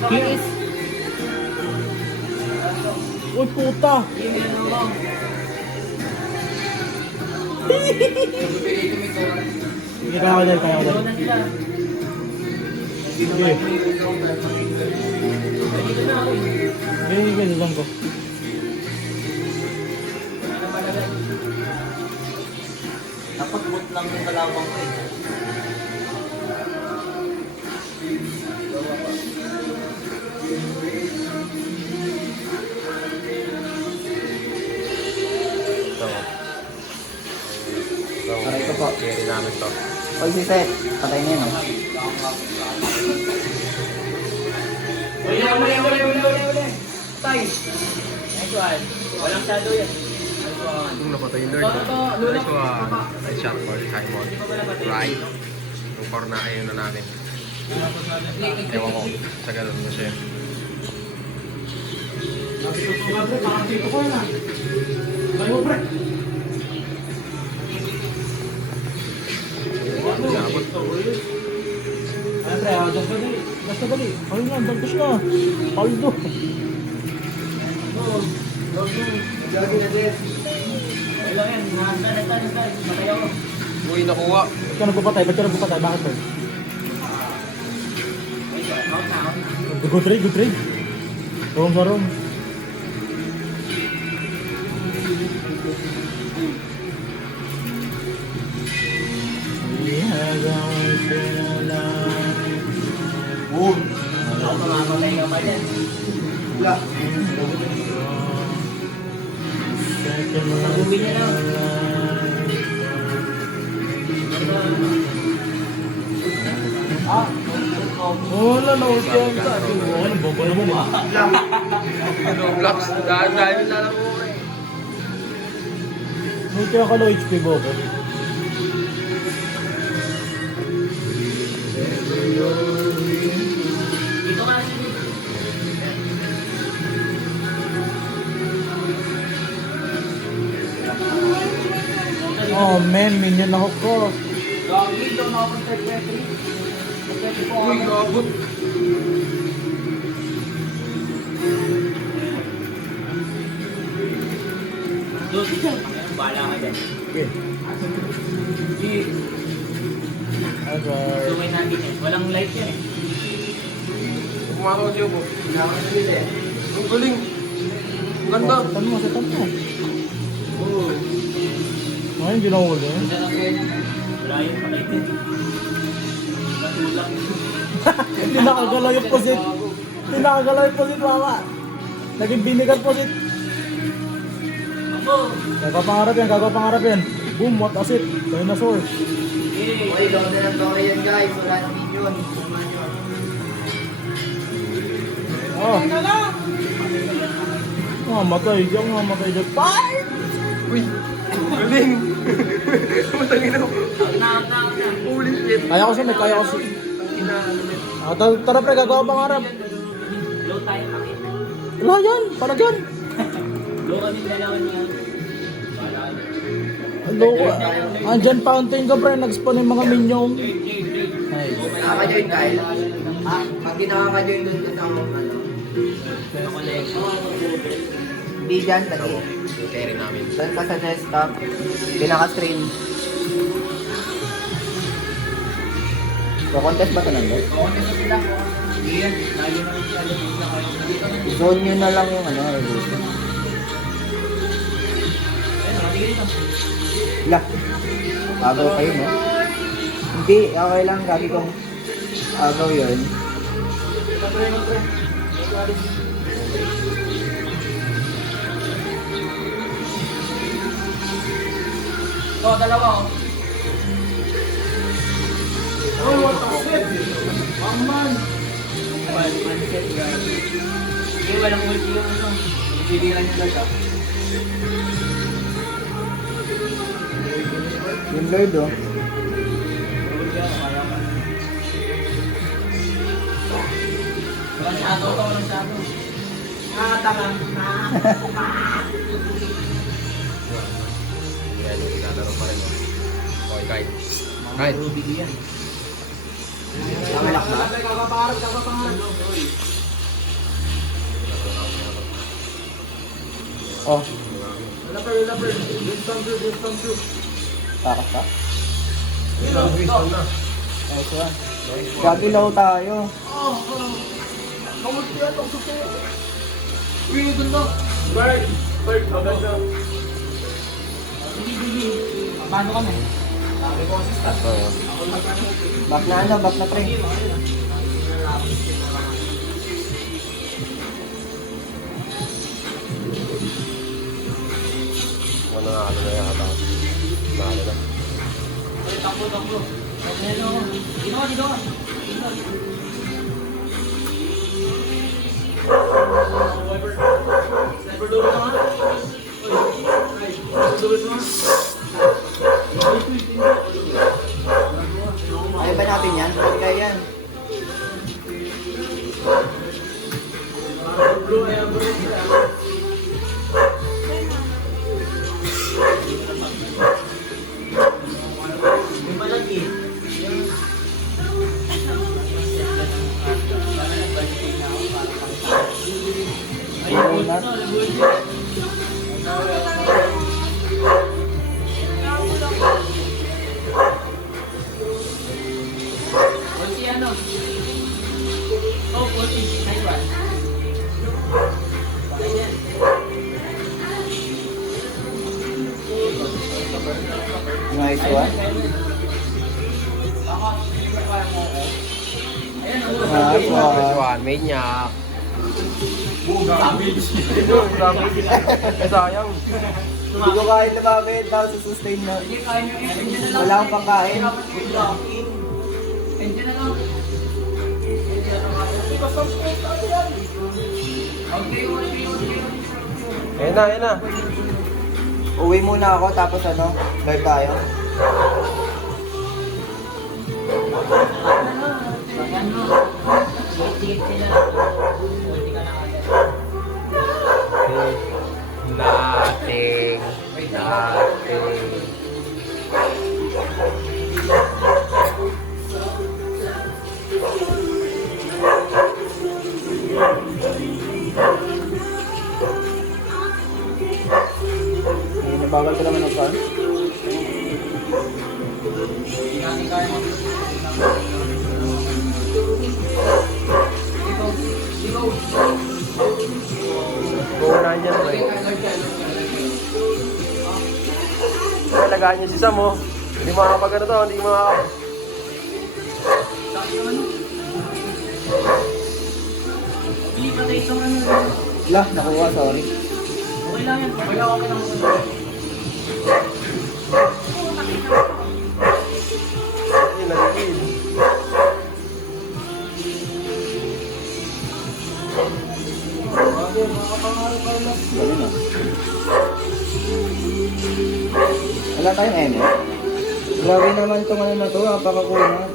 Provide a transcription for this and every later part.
PS. Uy, puta! Sige, kaya ko dahil, kaya ko dahil. Sige. Sige, lang ko. Dapat boot lang yung kalawang ko eh. Aray ko po. Carry namin to. Pag si Seth, patay na yun, oh. Uli. Tay. Nice one. Walang shadow yan. Nice one. Yung napatay yung Lord. Nice one. Nice shot for high mod. Right. Yung core na ayaw na namin. Ewan ko. Sa ganun kasi. Nabot. Ay, pre, basta bali. Ayun lang, dagdas na. Paldo. Wala yan. Nagtan. Matayaw ko. Uy, nakuha. Ba't ka nagpapatay? Bakit ba? Out na ako. Good trade. Room sa room. Ako mamamatay ka pa dyan. Sagubi niya na. Wala na ulit yan. Ano, bobo naman eh. Blocks. Dahil lalago ko eh. May kaya ka low HP, bobo. Dito ka. Oh man, minion ako ko. Gagi, doon ako ng 33. Uy, gabot. Doon. Bahala ka dyan. Okay. Okay. Suway natin yan. Walang light yan eh. Pumato siya po. Ang galing. Ang ganda. Setan mo. Ngayon, ginawala eh. Wala yung light yan. Matulak. Hindi nakagalaw yung posit. Mama. Naging binigan posit. Ako. Kagapangarap yan. Boom, what a sit. Dinosaur. Yay. Okay, doon na lang story yan, guys. Wala na video. Matay dyan. Bye! Uy, galing. Matangin ako. Out na. Holy shit. Kaya ko siya. Tara pre, gagawa pangarap. Low tayo kami. Wala yan, palagyan. Low kami dalawa niya. Andyan fountain ka pre, nag-spawn yung mga minion. Nice. Nakaka-join tayo. Ha? Pag di nakaka-join doon ka sa ano. Hindi dyan, lagi. Yung carry namin. Doon ka sa desktop. Pinaka-stream. Contest ba ito nandun? Iyan. Lagi na rin siya. Zone nyo na lang yung ano. Resolution. Lah. Agaw kayo, no? Hindi, okay lang. Gabi kong agaw yun. Dalawa oh. Oh, what a shit! One man! One set guys. Hindi, walang ulti yung ano. Ibibiran yung dalawa. Yung Lord, oh. Walang shadow ka, walang shadow. Taka. Yan, yung ginalaro pa rin. Okay, kahit. Kahit. Ruby yan. Nakalak na? Oh, Wisdom through. takas ka. Wisdom na. Nice one. Gagilaw tayo. Kamuti yan, ang suko. Uy, doon na. Bird, maganda. Hindi. Paano kami? Sabi ko kasi start. Back na ano, back na pre. Ano na, ano na yata. Ano na. Takbo. Dito. Sniper dulu na nga. Kaya ba natin yan? Pwede kaya yan. Ayun na. Kunti ano? Oh, kunti. Nice one. Ayan. Nice one. Nice Nice one. one, maniac. Sayang. Hindi ko kahit lumabit. Baka sustain na. Wala akong pangkain. Engine na lang. Ayun na. Uwi muna ako tapos ano, drive tayo. Nothing. Eh, nabagal ko naman ng fan. Uunahan niya naman. Lagaan niya si Sam, oh. Hindi makakapag ano to, hindi makakapag. Hindi pa tayo itong ano. Lah, nakuha, sorry. Okay lang yan. Okay lang. Ayun, nagigil. Dali na. Wala tayong M. Grabe naman itong ano na to, napakakunat.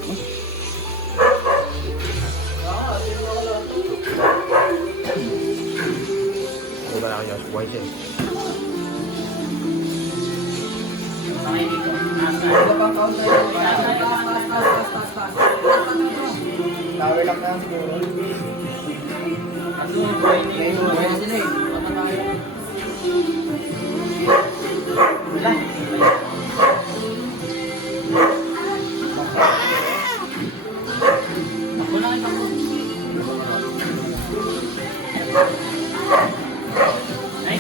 Hindi ba lang yung buhay siya? Tower lock na lang siguro.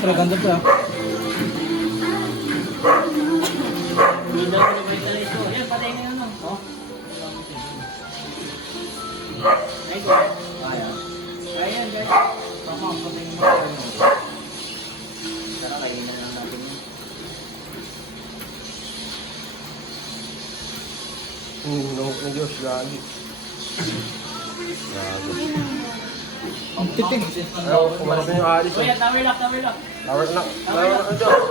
Pero ganda to ah. Yan, patay na yun. Oh. Nice one. Ayan, guys. Tama, patay mo. Tara, kainin na lang natin yun. Nahok na Diyos, gagi. Gagi. Ang titig. Ayaw, kumalas na yung alis. Oh, yan, tower lock. Tower na. Tower na Diyos.